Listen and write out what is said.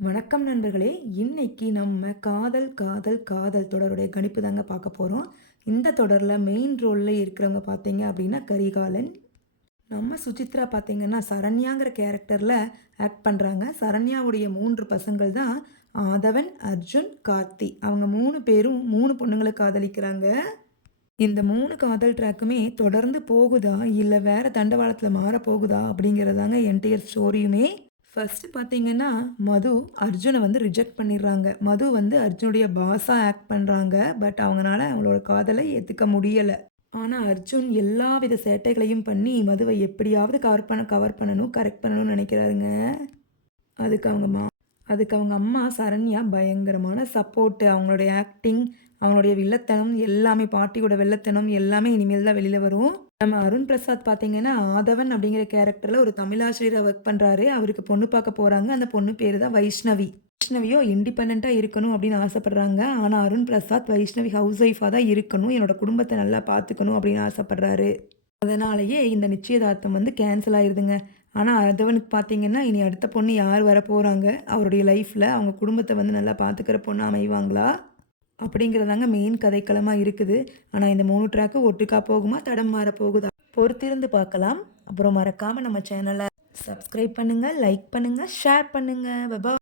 வணக்கம் நண்பர்களே! இன்னைக்கு நம்ம காதல், காதல், காதல் தொடருடைய கணிப்பு தாங்க பார்க்க போறோம். இந்த தொடர்ல மெயின் ரோல்ல இருக்கிறவங்க பார்த்தீங்க அப்படின்னா கரிகாலன். நம்ம சுசித்ரா பார்த்தீங்கன்னா சரண்யாங்கிற கேரக்டர்ல ஆக்ட் பண்றாங்க. சரண்யாவுடைய 3 பசங்கள் தான் ஆதவன், அர்ஜுன், கார்த்தி. அவங்க 3 பேரும் 3 பொண்ணுங்கள காதலிக்கிறாங்க. இந்த 3 காதல் ட்ராக்குமே தொடர்ந்து போகுதா? இல்ல வேற தண்டவாளத்துல மாறப்போகுதா? அப்படிங்கிறதாங்க என்டையர் ஸ்டோரியுமே. ஃபர்ஸ்ட்டு பார்த்தீங்கன்னா, மது அர்ஜுன வந்து ரிஜெக்ட் பண்ணிடுறாங்க. மது வந்து அர்ஜுனுடைய பாஸா ஆக்ட் பண்றாங்க. பட் அவங்கனால அவங்களோட காதலை ஏத்துக்க முடியல. ஆனா, அர்ஜுன் எல்லாவித சேட்டைகளையும் பண்ணி மதுவை எப்படியாவது கவர் பண்ணணும், கரெக்ட் பண்ணணும்னு நெனைக்கிறாருங்க. அதுக்கு அவங்க மா அதுக்கு அவங்க அம்மா சரண்யா பயங்கரமான சப்போர்ட்டு. அவங்களுடைய ஆக்டிங், அவங்களுடைய வில்லத்தனம் எல்லாமே பாட்டியோட வில்லத்தனம் எல்லாமே இனிமேல் தான் வெளில வரும். நம்ம அருண் பிரசாத் பார்த்தீங்கன்னா, ஆதவன் அப்படிங்கிற கேரக்டர்ல ஒரு தமிழாசிரியரா ஒர்க் பண்றாரு. அவருக்கு பொண்ணு பார்க்க போறாங்க. அந்த பொண்ணு பேரு தான் வைஷ்ணவி. வைஷ்ணவியோ இண்டிபெண்டன்ட்டா இருக்கணும் அப்படின்னு ஆசைப்படுறாங்க. ஆனா, அருண் பிரசாத் வைஷ்ணவி ஹவுஸ் ஒய்ஃபா தான் இருக்கணும். என்னோட குடும்பத்த நல்லா பார்த்துக்கணும் அப்படின்னு ஆசைப்படுறாரு. அதனாலேயே இந்த நிச்சயதார்த்தம் வந்து கேன்சல் ஆயிருதுங்க. ஆனா, ஆதவனுக்கு பார்த்தீங்கன்னா, இனி அடுத்த பொண்ணு யார் வரப்போறாங்க? அவருடைய லைஃப்ல அவங்க குடும்பத்த வந்து நல்லா பார்த்துக்கிற பொண்ணா அமைவாங்களா? அப்படிங்கிறதாங்க மெயின் கதைக்களமா இருக்குது. ஆனா, இந்த 3 ட்ராக்கும் ஒட்டுக்கா போகுமா? தடம் மாற போகுதா? பொறுத்திருந்து பார்க்கலாம். அப்புறம் மறக்காம நம்ம சேனல சப்ஸ்கிரைப் பண்ணுங்க, லைக் பண்ணுங்க, ஷேர் பண்ணுங்க.